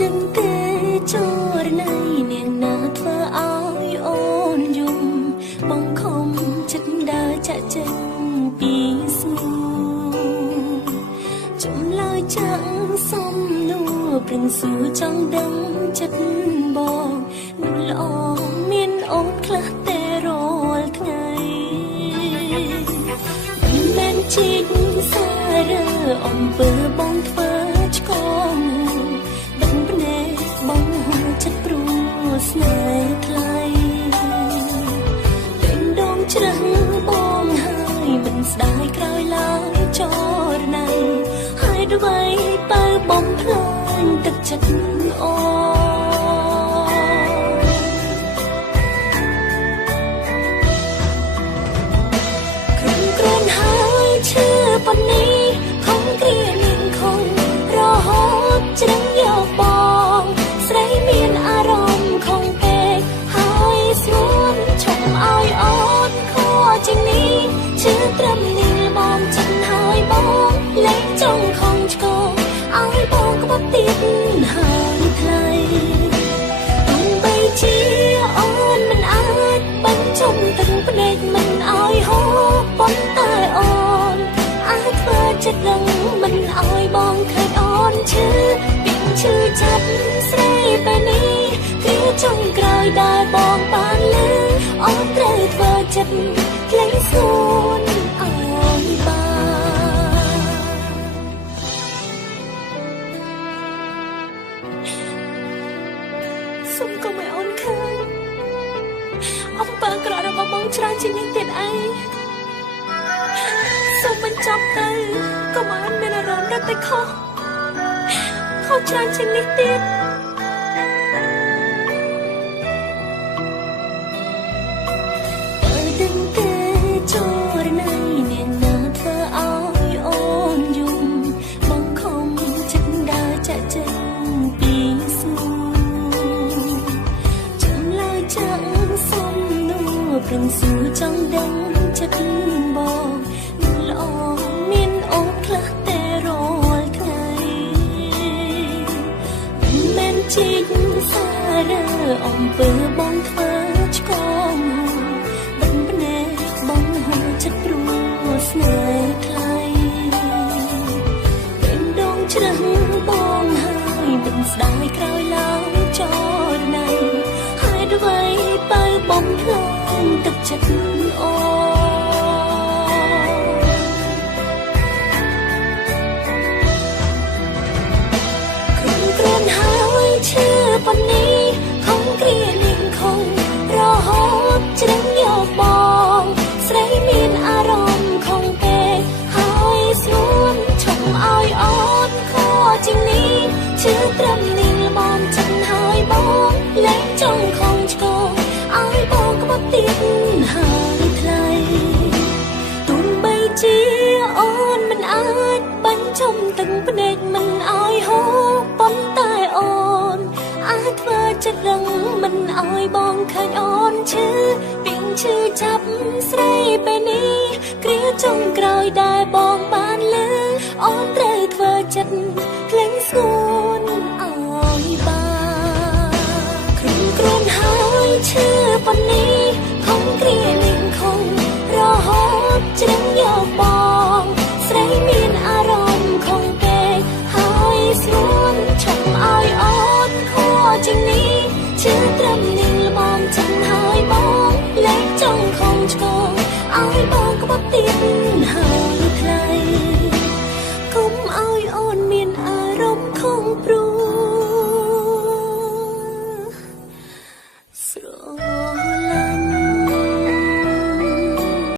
ដឹងទេចរណៃនាងណាធ្វើឲ្យអូនយំបងខំចិត្តដើរចាក់ចេញពីស្ងួនចំឡើយចាក់សំនួរព្រិនសួរចង់ដឹងចិត្តបងនោះល្អមានអូនខ្លះទេរាល់ថ្ងៃមិនមែនជីកសាររើអំពើបងធ្វើឆ្កងដឹងភ្នែកបងហួចិត្តព្រោះស្នេហ៍ថ្លៃពេលដងច្រឹងបងហើយមិនស្ដាយក្រោយឡើយចរណៃហើយអ្វីបើបងភ្លាញទឹកចិត្តអូប៉ុណ្នេះខំគ្រានាងខំរហូតច្រឹងយកបងស្រីមានអារម្មណ៍ខំពេកហើយស្ងួនឈប់ឲ្យអូនខកជាងនេះជឿត្រឹមនេះមកចិនហើយបងលែងចង់ខំឆ្កងឲ្យបងក្បត់ទៀតហើយថ្លៃទោះបីជាអូនមិនអាចបញ្ចុំទឹកភ្នែកមិនឲ្យហូរប៉ុន្តែអូនធ្វើចិត្តដឹងមិនឲ្យបងឃើញអូនឈឺពីឈឺចាប់ស្រីបែបនេះគឺចុងក្រោយដែលបងបានលើអូនត្រូវធ្វើចិត្តក្លែងស្ងួនអូនបានសុំកុំឲ្យអូនឃើញអំពើអាក្រក់របស់បងច្រើនជាងនេះទៀតអីសូមបញ្ចប់ទៅកុំឲ្យមានអារម្មណ៍រត់ទៅខុសច្រើនជាងនេះទៀតដឹងទេចរណៃនាងណាធ្វើឲ្យអូនយំបងខំចិត្តដើរចាក់ចេញពីស្ងួនចំឡើយចាក់សំនួរព្រិនសួរចង់ដឹងចិត្តបងមានអូនខ្លះទេរាល់ថ្ងៃមិនមែនជីកសាររើអំពើបងធ្វើឆ្កងដឹងភ្នែកបងហួចិត្តព្រោះស្នេហ៍ថ្លៃពេលដងច្រឹងបងហើយមិនស្ដាយក្រោយឡើយចរណៃហើយអ្វីបើបងភ្លាញទឹកចិត្តអូប៉ុណ្នេះខំគ្រានាងខំរហូតច្រឹងយកបងស្រីមានអារម្មណ៍ខំពេកហើយស្ងួនឈប់ឲ្យអូនខកជាងនេះជឿត្រឹមនេះមកចិនហើយបងលែងចង់ខំឆ្កងឲ្យបងក្បត់ទៀតហើយថ្លៃទោះបីជាអូនមិនអាចបញ្ចុំទឹកភ្នែកមិនឲ្យហូរប៉ុន្តែអូនអាចធ្វើចិត្តដឹងមិនឲ្យបងឃើញអូនឈឺពីឈឺចាប់ស្រីពេលនេះគ្រាចុងក្រោយ